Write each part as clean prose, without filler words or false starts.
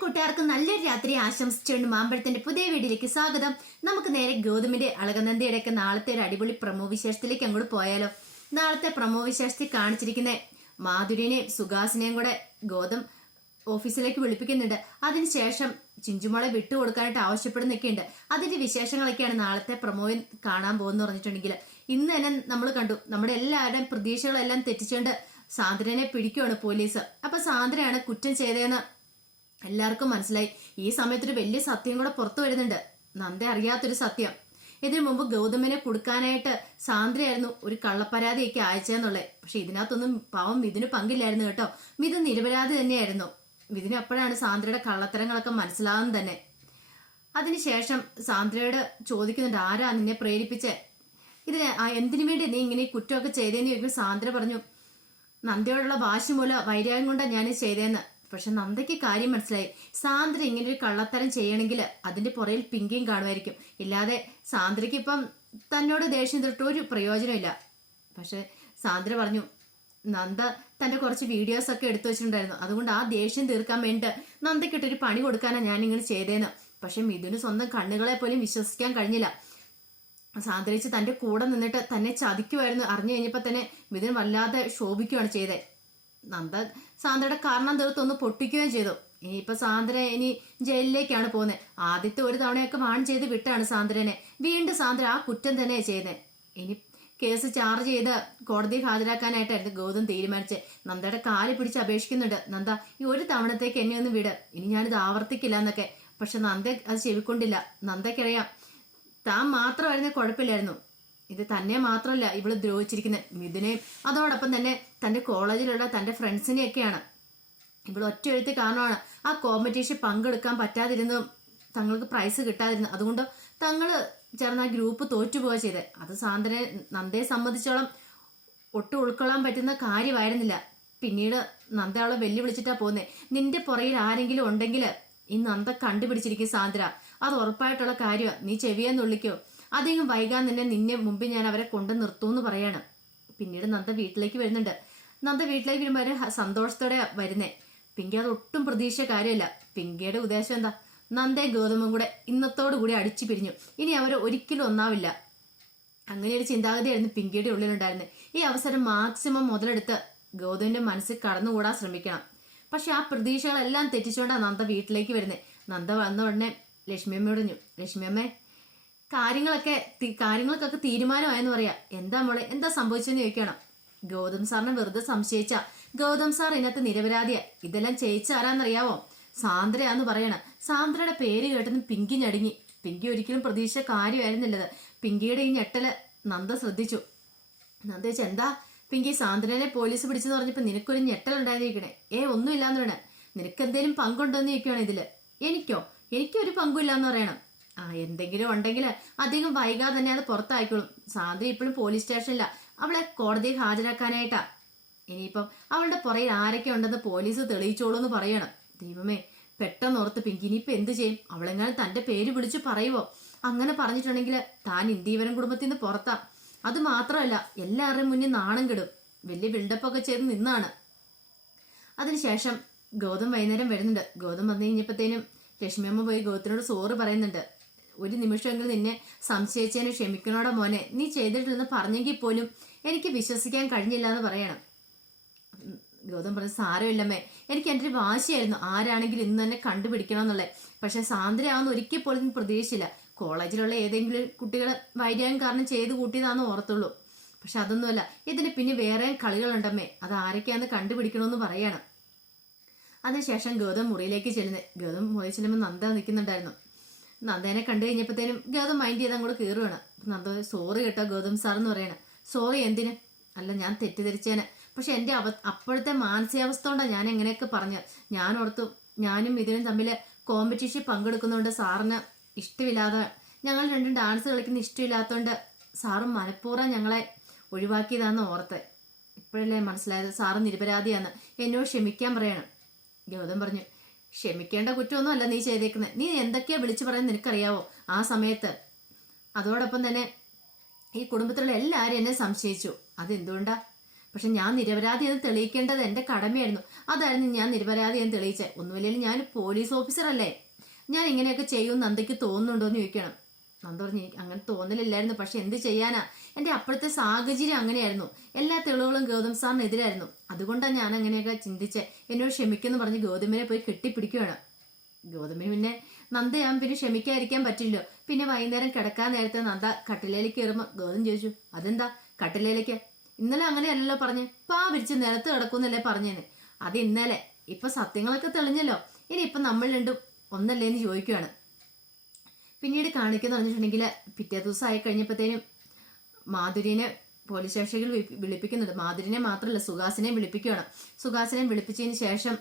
കൂട്ടുകാർക്ക് നല്ലൊരു രാത്രി ആശംസിച്ചുകൊണ്ട് മാമ്പഴത്തിന്റെ പുതിയ വീഡിയോയിലേക്ക് സ്വാഗതം. നമുക്ക് നേരെ ഗൗതമിന്റെ അളകനന്ദിയുടെ ഒക്കെ നാളത്തെ ഒരു അടിപൊളി പ്രമോ വിശേഷത്തിലേക്ക് അങ്ങോട്ട് പോയാലോ. നാളത്തെ പ്രമോ വിശേഷത്തിൽ കാണിച്ചിരിക്കുന്ന മാധുരിനെയും സുഹാസിനെയും കൂടെ ഗൗതം ഓഫീസിലേക്ക് വിളിപ്പിക്കുന്നുണ്ട്. അതിനുശേഷം ചിഞ്ചുമോളെ വിട്ടുകൊടുക്കാനായിട്ട് ആവശ്യപ്പെടുന്നൊക്കെയുണ്ട്. അതിന്റെ വിശേഷങ്ങളൊക്കെയാണ് നാളത്തെ പ്രമോയിൽ കാണാൻ പോകുന്ന പറഞ്ഞിട്ടുണ്ടെങ്കിൽ, ഇന്ന് തന്നെ നമ്മൾ കണ്ടു നമ്മുടെ എല്ലാവരുടെയും പ്രതീക്ഷകളെല്ലാം തെറ്റിച്ചുകൊണ്ട് സാന്ദ്രനെ പിടിക്കുകയാണ് പോലീസ്. അപ്പൊ സാന്ദ്രയാണ് കുറ്റം ചെയ്തതെന്ന് എല്ലാവർക്കും മനസ്സിലായി. ഈ സമയത്തൊരു വലിയ സത്യം കൂടെ പുറത്തു വരുന്നുണ്ട്, നന്ദ അറിയാത്തൊരു സത്യം. ഇതിനു മുമ്പ് ഗൗതമിനെ കൊടുക്കാനായിട്ട് സാന്ദ്രയായിരുന്നു ഒരു കള്ളപ്പരാതിയൊക്കെ അയച്ചെന്നുള്ളത്. പക്ഷെ ഇതിനകത്തൊന്നും പാവം മിഥുന് പങ്കില്ലായിരുന്നു കേട്ടോ. മിഥുൻ നിരപരാധി തന്നെയായിരുന്നു. മിഥുന് അപ്പോഴാണ് സാന്ദ്രയുടെ കള്ളത്തരങ്ങളൊക്കെ മനസ്സിലാവുന്നത് തന്നെ. അതിനുശേഷം സാന്ദ്രയോട് ചോദിക്കുന്നുണ്ട്, ആരാ നിന്നെ പ്രേരിപ്പിച്ചേ, ഇതിന് എന്തിനു വേണ്ടി നീ ഇങ്ങനെ കുറ്റമൊക്കെ ചെയ്തേന്ന് ചോദിക്കുമ്പോൾ സാന്ദ്ര പറഞ്ഞു, നന്ദയോടുള്ള വാശി മൂലം വൈരാഗ്യം കൊണ്ടാണ് ഞാൻ ചെയ്തേന്ന്. പക്ഷെ നന്ദയ്ക്ക് കാര്യം മനസ്സിലായി, സാന്ദ്ര ഇങ്ങനെ ഒരു കള്ളത്തരം ചെയ്യണമെങ്കിൽ അതിന്റെ പുറയിൽ പിങ്കിയും കാണുമായിരിക്കും. ഇല്ലാതെ സാന്ദ്രയ്ക്ക് ഇപ്പം തന്നോട് ദേഷ്യം തൊട്ട് ഒരു പ്രയോജനമില്ല. പക്ഷെ സാന്ദ്ര പറഞ്ഞു, നന്ദ തന്റെ കുറച്ച് വീഡിയോസ് ഒക്കെ എടുത്തു വെച്ചിട്ടുണ്ടായിരുന്നു, അതുകൊണ്ട് ആ ദേഷ്യം തീർക്കാൻ വേണ്ടി നന്ദയ്ക്കിട്ടൊരു പണി കൊടുക്കാനാണ് ഞാൻ ഇങ്ങനെ ചെയ്തേന്ന്. പക്ഷെ മിഥുന് സ്വന്തം കണ്ണുകളെ പോലും വിശ്വസിക്കാൻ കഴിഞ്ഞില്ല. സാന്ദ്രയിച്ച് തന്റെ കൂടെ നിന്നിട്ട് തന്നെ ചതിക്കുമായിരുന്നു അറിഞ്ഞു കഴിഞ്ഞപ്പോ തന്നെ മിഥുൻ വല്ലാതെ ശോഭിക്കുകയാണ് ചെയ്തത്. നന്ദ സാന്ദ്രയുടെ കാരണം തീർത്തൊന്ന് പൊട്ടിക്കുകയും ചെയ്തു. ഇനിയിപ്പൊ സാന്ദ്ര ഇനി ജയിലിലേക്കാണ് പോകുന്നത്. ആദ്യത്തെ ഒരു തവണയൊക്കെ വാൺ ചെയ്ത് വിട്ടാണ് സാന്ദ്രനെ. വീണ്ടും സാന്ദ്ര ആ കുറ്റം തന്നെയാണ് ചെയ്യുന്നത്. ഇനി കേസ് ചാർജ് ചെയ്ത് കോടതിയിൽ ഹാജരാക്കാനായിട്ടായിരുന്നു ഗൗതം തീരുമാനിച്ച്. നന്ദയുടെ കാല് പിടിച്ച് അപേക്ഷിക്കുന്നുണ്ട്, നന്ദ ഈ ഒരു തവണത്തേക്ക് എന്നെ ഒന്ന് വിട്, ഇനി ഞാനിത് ആവർത്തിക്കില്ല എന്നൊക്കെ. പക്ഷെ നന്ദ അത് ചെവിക്കൊണ്ടില്ല. നന്ദയ്ക്കറിയാം താൻ മാത്രമായിരുന്നേ കുഴപ്പമില്ലായിരുന്നു, ഇത് തന്നെ മാത്രമല്ല ഇവള് ദ്രോഹിച്ചിരിക്കുന്നത് മിഥുനെയും അതോടൊപ്പം തന്നെ തന്റെ കോളേജിലുള്ള തന്റെ ഫ്രണ്ട്സിനെയൊക്കെയാണ്. ഇവള് ഒറ്റ എഴുത്ത് കാരണമാണ് ആ കോമ്പറ്റീഷൻ പങ്കെടുക്കാൻ പറ്റാതിരുന്നതും തങ്ങൾക്ക് പ്രൈസ് കിട്ടാതിരുന്നു. അതുകൊണ്ട് തങ്ങള് ചേർന്ന് ആ ഗ്രൂപ്പ് തോറ്റുപോവുക ചെയ്തത്. അത് നന്ദയെ സംബന്ധിച്ചോളം ഒട്ടും ഉൾക്കൊള്ളാൻ പറ്റുന്ന കാര്യമായിരുന്നില്ല. പിന്നീട് നന്ദ അവളെ വെല്ലുവിളിച്ചിട്ടാ പോകുന്നത്, നിന്റെ പുറയിൽ ആരെങ്കിലും ഉണ്ടെങ്കിൽ ഈ നന്ദ കണ്ടുപിടിച്ചിരിക്കും സാന്ദ്ര, അത് ഉറപ്പായിട്ടുള്ള കാര്യമാണ്, നീ ചെവിയെന്നുള്ളിക്കോ, അധികം വൈകാൻ തന്നെ നിന്നെ മുമ്പിൽ ഞാൻ അവരെ കൊണ്ടു നിർത്തൂന്ന് പറയാണ്. പിന്നീട് നന്ദ വീട്ടിലേക്ക് വരുന്നുണ്ട്. നന്ദ വീട്ടിലേക്ക് വരുമ്പോൾ അവര് സന്തോഷത്തോടെ വരുന്നേ. പിങ്കി അത് ഒട്ടും പ്രതീക്ഷ കാര്യമല്ല. പിങ്കിയുടെ ഉദ്ദേശം എന്താ, നന്ദയും ഗൗതമും കൂടെ ഇന്നത്തോടു കൂടി അടിച്ചു പിരിഞ്ഞു, ഇനി അവർ ഒരിക്കലും ഒന്നാവില്ല. അങ്ങനെ ഒരു ചിന്താഗതിയായിരുന്നു പിങ്കിയുടെ ഉള്ളിലുണ്ടായിരുന്നത്. ഈ അവസരം മാക്സിമം മുതലെടുത്ത് ഗൗതമിന്റെ മനസ്സിൽ കടന്നുകൂടാൻ ശ്രമിക്കണം. പക്ഷെ ആ പ്രതീക്ഷകളെല്ലാം തെറ്റിച്ചുകൊണ്ടാണ് നന്ദ വീട്ടിലേക്ക് വരുന്നത്. നന്ദ വന്ന ഉടനെ ലക്ഷ്മിയമ്മയോട് പറഞ്ഞു, ലക്ഷ്മിയമ്മേ കാര്യങ്ങൾക്കൊക്കെ തീരുമാനമായെന്ന് പറയാ, എന്താ മോളെ എന്താ സംഭവിച്ചെന്ന് ചോദിക്കണം. ഗൗതം സാറിനെ വെറുതെ സംശയിച്ച, ഗൗതം സാർ ഇതിനകത്ത് നിരപരാധിയാ, ഇതെല്ലാം ചെയ്യിച്ച ആരാന്നറിയാവോ, സാന്ദ്രയാന്ന് പറയണം. സാന്ദ്രയുടെ പേര് കേട്ടെന്ന് പിങ്കി ഞടുങ്ങി. പിങ്കി ഒരിക്കലും പ്രതീക്ഷ കാര്യമായിരുന്നില്ലത്. പിങ്കിയുടെ ഈ ഞെട്ടല് നന്ദ ശ്രദ്ധിച്ചു. നന്ദ ചോദിച്ചു, എന്താ പിങ്കി സാന്ദ്രനെ പോലീസ് പിടിച്ചെന്ന് പറഞ്ഞപ്പോ നിനക്കൊരു ഞെട്ടലുണ്ടായിരിക്കണേ. ഒന്നുമില്ലാന്ന് പറയണേ, നിനക്ക് എന്തേലും പങ്കുണ്ടോന്ന് ചോദിക്കുകയാണ് ഇതില്. എനിക്കൊരു പങ്കുമില്ലാന്ന് പറയണം. എന്തെങ്കിലും ഉണ്ടെങ്കിൽ അധികം വൈകാതെ തന്നെ അത് പുറത്തായിക്കോളും. സാന്ദ്ര ഇപ്പോഴും പോലീസ് സ്റ്റേഷനില്ല, അവളെ കോടതിയിൽ ഹാജരാക്കാനായിട്ടാ. ഇനിയിപ്പം അവളുടെ പുറയിൽ ആരൊക്കെ ഉണ്ടെന്ന് പോലീസ് തെളിയിച്ചോളൂ എന്ന് പറയണം. ദൈവമേ, പെട്ടെന്ന് ഓർത്ത് പിങ്കി ഇനിയിപ്പൊ എന്ത് ചെയ്യും, അവളെങ്ങാനും തന്റെ പേര് വിളിച്ചു പറയുവോ, അങ്ങനെ പറഞ്ഞിട്ടുണ്ടെങ്കിൽ താൻ ഇന്ദീവരം കുടുംബത്തിൽ നിന്ന് പുറത്താ. അത് മാത്രമല്ല എല്ലാവരുടെയും മുന്നിൽ നാണം കെടും. വലിയ ബിൽഡപ്പൊക്കെ ചെയ്ത് നിന്നാണ്. അതിനുശേഷം ഗൗതം വൈകുന്നേരം വരുന്നുണ്ട്. ഗൗതം വന്നു കഴിഞ്ഞപ്പോഴത്തേനും ലക്ഷ്മിയമ്മ പോയി ഗൗതത്തിനോട് സോറി പറയുന്നുണ്ട്. ഒരു നിമിഷമെങ്കിലും നിന്നെ സംശയിച്ചതിന് ക്ഷമിക്കണോടെ മോനെ, നീ ചെയ്തിട്ടില്ലെന്ന് പറഞ്ഞെങ്കിൽ പോലും എനിക്ക് വിശ്വസിക്കാൻ കഴിഞ്ഞില്ല എന്ന് പറയണം. ഗൗതം പറഞ്ഞു, സാരമില്ലമ്മേ, എനിക്ക് എൻ്റെ ഒരു വാശിയായിരുന്നു ആരാണെങ്കിലും ഇന്ന് തന്നെ കണ്ടുപിടിക്കണം എന്നുള്ളത്. പക്ഷെ സാന്ദ്രയാവുന്ന ഒരിക്കൽ പോലും പ്രതീക്ഷിച്ചില്ല. കോളേജിലുള്ള ഏതെങ്കിലും കുട്ടികൾ വൈരാഗ്യം കാരണം ചെയ്ത് കൂട്ടിയതാണെന്ന് ഓർത്തുള്ളൂ. പക്ഷെ അതൊന്നുമല്ല, ഇതിന് പിന്നെ വേറെ കളികളുണ്ടമ്മേ, അത് ആരൊക്കെയാന്ന് കണ്ടുപിടിക്കണമെന്ന് പറയണം. അതിനുശേഷം ഗൗതം മുറിയിലേക്ക് ചെല്ലുന്നത്. ഗൗതം മുറിയിൽ ചെല്ലുമ്പോൾ നന്ദ നിൽക്കുന്നുണ്ടായിരുന്നു. നന്ദേനെ കണ്ടു കഴിഞ്ഞപ്പോഴത്തേനും ഗൗതം മൈൻഡ് ചെയ്ത് അങ്ങോട്ട് കയറുകയാണ്. നന്ദ, സോറി കേട്ടോ ഗൗതം സാർ എന്ന് പറയണം. സോറി എന്തിന്, അല്ല ഞാൻ തെറ്റിദ്ധരിച്ചേനെ, പക്ഷെ എൻ്റെ അപ്പോഴത്തെ മാനസികാവസ്ഥ കൊണ്ടാണ് ഞാൻ എങ്ങനെയൊക്കെ പറഞ്ഞത്. ഞാൻ ഓർത്തു ഞാനും ഇതിനും തമ്മിൽ കോമ്പറ്റീഷൻ പങ്കെടുക്കുന്നതുകൊണ്ട് സാറിന് ഇഷ്ടമില്ലാതെ, ഞങ്ങൾ രണ്ടും ഡാൻസ് കളിക്കുന്ന ഇഷ്ടമില്ലാത്തതുകൊണ്ട് സാറും മനഃപൂർവ്വം ഞങ്ങളെ ഒഴിവാക്കിയതാന്ന് ഓർത്ത്. ഇപ്പോഴല്ലേ മനസ്സിലായത് സാറ് നിരപരാധിയാന്ന്, എന്നോട് ക്ഷമിക്കാൻ പറയണം. ഗൗതം പറഞ്ഞു, ക്ഷമിക്കേണ്ട കുറ്റമൊന്നും അല്ല നീ ചെയ്തേക്കുന്നത്, നീ എന്തൊക്കെയാ വിളിച്ചു പറയാൻ നിനക്കറിയാവോ ആ സമയത്ത്. അതോടൊപ്പം തന്നെ ഈ കുടുംബത്തിലുള്ള എല്ലാവരും എന്നെ സംശയിച്ചു, അതെന്തുകൊണ്ടാ, പക്ഷെ ഞാൻ നിരപരാധി എന്ന് തെളിയിക്കേണ്ടത് എന്റെ കടമയായിരുന്നു. അതായിരുന്നു ഞാൻ നിരപരാധി എന്ന് തെളിയിച്ചത്. ഒന്നുമില്ലെങ്കിൽ ഞാൻ പോലീസ് ഓഫീസർ അല്ലേ, ഞാൻ ഇങ്ങനെയൊക്കെ ചെയ്യുമെന്ന് നന്ദയ്ക്ക് തോന്നുന്നുണ്ടോ എന്ന് ചോദിക്കണം. നന്ദ പറഞ്ഞു എനിക്ക് അങ്ങനെ തോന്നലില്ലായിരുന്നു, പക്ഷെ എന്ത് ചെയ്യാനാ, എന്റെ അപ്പോഴത്തെ സാഹചര്യം അങ്ങനെയായിരുന്നു. എല്ലാ തെളിവുകളും ഗൗതം സാറിനെതിരായിരുന്നു. അതുകൊണ്ടാണ് ഞാൻ അങ്ങനെയൊക്കെ ചിന്തിച്ച് എന്നോട് ക്ഷമിക്കുമെന്ന് പറഞ്ഞ് ഗൗതമിനെ പോയി കെട്ടിപ്പിടിക്കുകയാണ്. ഗൗതമിന് പിന്നെ നന്ദയാൻ പിന്നെ ക്ഷമിക്കാതിരിക്കാൻ പറ്റില്ലോ. പിന്നെ വൈകുന്നേരം കിടക്കാൻ നേരത്തെ നന്ദ കട്ടിലേക്ക് കയറുമ്പോൾ ഗൗതം ചോദിച്ചു, അതെന്താ കട്ടിലേക്ക്? ഇന്നലെ അങ്ങനെയല്ലല്ലോ പറഞ്ഞ്, പാ വിരിച്ച് നിലത്ത് കിടക്കുന്നല്ലേ പറഞ്ഞേന്ന്. അത് ഇന്നലെ, ഇപ്പൊ സത്യങ്ങളൊക്കെ തെളിഞ്ഞല്ലോ, ഇനി ഇപ്പൊ നമ്മൾ രണ്ടും ഒന്നല്ലേ എന്ന് ചോദിക്കുകയാണ്. പിന്നീട് കാണിക്കുന്ന പറഞ്ഞിട്ടുണ്ടെങ്കിൽ പിറ്റേ ദിവസം ആയി കഴിഞ്ഞപ്പോഴത്തേനും മാധുരിനെ പോലീസ് സ്റ്റേഷനിൽ വിളിപ്പിക്കുന്നുണ്ട്. മാധുരിനെ മാത്രമല്ല സുഹാസിനെ വിളിപ്പിക്കുകയാണ്. സുഹാസിനെ വിളിപ്പിച്ചതിന് ശേഷം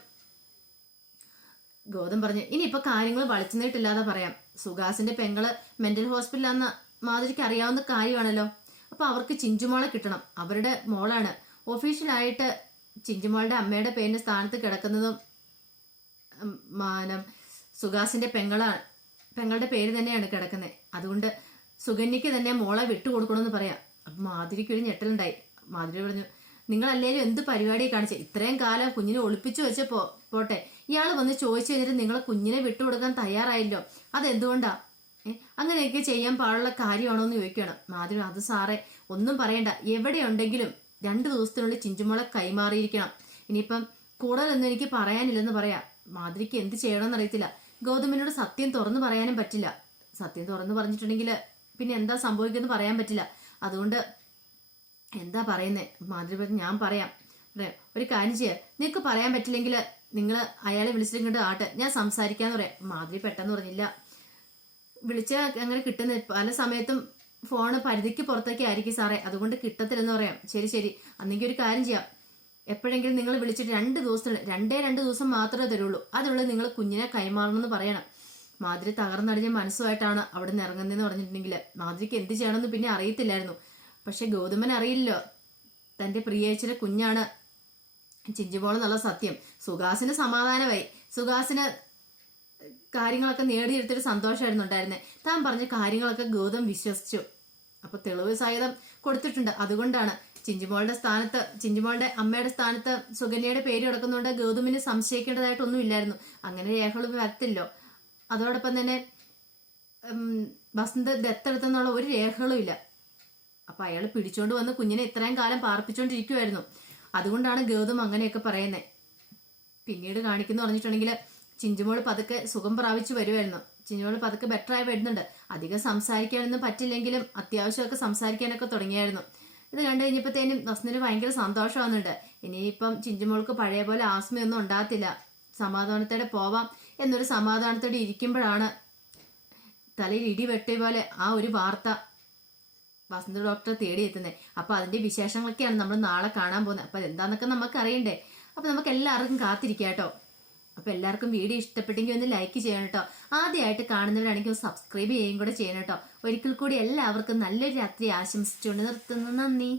ഗൗതം പറഞ്ഞു, ഇനിയിപ്പൊ കാര്യങ്ങൾ വളച്ചു നീട്ടില്ലാതെ പറയാം. സുഹാസിന്റെ പെങ്ങള് മെന്റൽ ഹോസ്പിറ്റലാന്ന് മാധുരിക്ക് അറിയാവുന്ന കാര്യമാണല്ലോ. അപ്പൊ അവർക്ക് ചിഞ്ചുമോളെ കിട്ടണം. അവരുടെ മോളാണ്. ഒഫീഷ്യലായിട്ട് ചിഞ്ചുമോളുടെ അമ്മയുടെ പേരിന്റെ സ്ഥാനത്ത് കിടക്കുന്നതും സുഹാസിന്റെ പെങ്ങളുടെ പേര് തന്നെയാണ് കിടക്കുന്നത്. അതുകൊണ്ട് സുകന്യക്ക് തന്നെ മോളെ വിട്ടുകൊടുക്കണമെന്ന് പറയാം. അപ്പൊ മാധുരിക്ക് ഒരു ഞെട്ടലുണ്ടായി. മാധുരി പറഞ്ഞു, നിങ്ങളല്ലേലും എന്ത് പരിപാടിയെ കാണിച്ചേ, ഇത്രയും കാലം കുഞ്ഞിനെ ഒളിപ്പിച്ചു വെച്ച പോട്ടെ, ഇയാൾ വന്ന് ചോദിച്ചു കഴിഞ്ഞിട്ട് നിങ്ങളെ കുഞ്ഞിനെ വിട്ടുകൊടുക്കാൻ തയ്യാറായില്ലോ, അതെന്തുകൊണ്ടാ? അങ്ങനെയൊക്കെ ചെയ്യാൻ പാടുള്ള കാര്യമാണോ എന്ന് ചോദിക്കണം. മാധുരി, അത് സാറേ ഒന്നും പറയണ്ട, എവിടെയുണ്ടെങ്കിലും 2 ദിവസത്തിനുള്ളിൽ ചിഞ്ചുമോളെ കൈമാറിയിരിക്കണം. ഇനിയിപ്പം കൂടുതലൊന്നും എനിക്ക് പറയാനില്ലെന്ന് പറയാം. മാധുരിക്ക് എന്ത് ചെയ്യണമെന്ന് അറിയത്തില്ല. ഗൗതമിനോട് സത്യം തുറന്നു പറയാനും പറ്റില്ല. സത്യം തുറന്നു പറഞ്ഞിട്ടുണ്ടെങ്കിൽ പിന്നെ എന്താ സംഭവിക്കുമെന്ന് പറയാൻ പറ്റില്ല. അതുകൊണ്ട് എന്താ പറയുന്നേ? മാധുരി പറഞ്ഞു, ഞാൻ പറയാം. ഒരു കാര്യം ചെയ്യാം, നിങ്ങൾക്ക് പറയാൻ പറ്റില്ലെങ്കിൽ നിങ്ങൾ അയാളെ വിളിച്ചിട്ട് ആട്ടെ, ഞാൻ സംസാരിക്കാന്ന് പറയാം. മാധുരി പെട്ടെന്ന് പറഞ്ഞില്ല, വിളിച്ച അങ്ങനെ കിട്ടുന്ന പല സമയത്തും ഫോണ് പരിധിക്ക് പുറത്തൊക്കെ ആയിരിക്കും സാറേ, അതുകൊണ്ട് കിട്ടത്തില്ലെന്ന് പറയാം. ശരി ശരി, അന്നെങ്കിൽ ഒരു കാര്യം ചെയ്യാം, എപ്പോഴെങ്കിലും നിങ്ങൾ വിളിച്ചിട്ട് 2 ദിവസത്തിനുള്ളിൽ 2 ദിവസം മാത്രമേ തരുള്ളൂ, അതിനുള്ളിൽ നിങ്ങൾ കുഞ്ഞിനെ കൈമാറണമെന്ന് പറയണം. മാധുരി തകർന്നടിഞ്ഞ മനസ്സുമായിട്ടാണ് അവിടെ നിന്ന് ഇറങ്ങുന്നതെന്ന് പറഞ്ഞിട്ടുണ്ടെങ്കിൽ മാധുരിക്ക് എന്ത് ചെയ്യണമെന്ന് പിന്നെ അറിയത്തില്ലായിരുന്നു. പക്ഷെ ഗൗതമൻ അറിയില്ലല്ലോ തന്റെ പ്രിയേച്ചിയുടെ കുഞ്ഞാണ് ചിഞ്ചുമോൾ എന്നുള്ള സത്യം. സുഹാസിന് സമാധാനമായി. സുഹാസിന് കാര്യങ്ങളൊക്കെ നേടിയെടുത്തൊരു സന്തോഷമായിരുന്നു ഉണ്ടായിരുന്നത്. താൻ പറഞ്ഞ കാര്യങ്ങളൊക്കെ ഗൗതം വിശ്വസിച്ചു. അപ്പൊ തെളിവ് സഹിതം കൊടുത്തിട്ടുണ്ട്. അതുകൊണ്ടാണ് ചിഞ്ചുമോളുടെ അമ്മയുടെ സ്ഥാനത്ത് സുകന്യയുടെ പേര് കിടക്കുന്നുണ്ട്. ഗൗതമിന് സംശയിക്കേണ്ടതായിട്ടൊന്നും ഇല്ലായിരുന്നു. അങ്ങനെ രേഖകൾ വരത്തില്ലോ. അതോടൊപ്പം തന്നെ വസന്ത് ദത്തെടുത്തെന്നുള്ള ഒരു രേഖകളും ഇല്ല. അപ്പൊ അയാൾ പിടിച്ചോണ്ട് വന്ന് കുഞ്ഞിനെ ഇത്രയും കാലം പാർപ്പിച്ചോണ്ടിരിക്കുമായിരുന്നു. അതുകൊണ്ടാണ് ഗൗതം അങ്ങനെയൊക്കെ പറയുന്നത്. പിന്നീട് കാണിക്കുന്നു പറഞ്ഞിട്ടുണ്ടെങ്കിൽ ചിഞ്ചുമോള് പതുക്കെ സുഖം പ്രാപിച്ചു വരുമായിരുന്നു. ചിഞ്ചുമോള് പതുക്കെ ബെറ്റർ ആയി വരുന്നുണ്ട്. അധികം സംസാരിക്കാനൊന്നും പറ്റില്ലെങ്കിലും അത്യാവശ്യമൊക്കെ സംസാരിക്കാനൊക്കെ തുടങ്ങിയായിരുന്നു. ഇത് കണ്ടു കഴിഞ്ഞപ്പോഴത്തേനും വസന്തിന് ഭയങ്കര സന്തോഷമാകുന്നുണ്ട്. ഇനിയിപ്പം ചിഞ്ചുമോൾക്ക് പഴയ പോലെ ആസ്മയൊന്നും ഉണ്ടാകത്തില്ല. സമാധാനത്തോടെ പോവാം എന്നൊരു സമാധാനത്തോടെ ഇരിക്കുമ്പോഴാണ് തലയിൽ ഇടി വെട്ടിയ പോലെ ആ ഒരു വാർത്ത വസന്ത ഡോക്ടറെ തേടിയെത്തുന്നത്. അപ്പൊ അതിന്റെ വിശേഷങ്ങളൊക്കെയാണ് നമ്മൾ നാളെ കാണാൻ പോകുന്നത്. അപ്പൊ എന്താന്നൊക്കെ നമുക്ക് അറിയണ്ടേ. അപ്പൊ നമുക്ക് എല്ലാവർക്കും കാത്തിരിക്കാം കേട്ടോ. അപ്പൊ എല്ലാവർക്കും വീഡിയോ ഇഷ്ടപ്പെട്ടെങ്കിൽ ഒന്ന് ലൈക്ക് ചെയ്യണം കേട്ടോ. ആദ്യമായിട്ട് കാണുന്നവരാണെങ്കിൽ സബ്സ്ക്രൈബ് ചെയ്യുകയും കൂടെ ചെയ്യണം കേട്ടോ. ഒരിക്കൽ കൂടി എല്ലാവർക്കും നല്ലൊരു രാത്രി ആശംസിച്ചുകൊണ്ട് നിർത്തുന്നു. നന്ദി.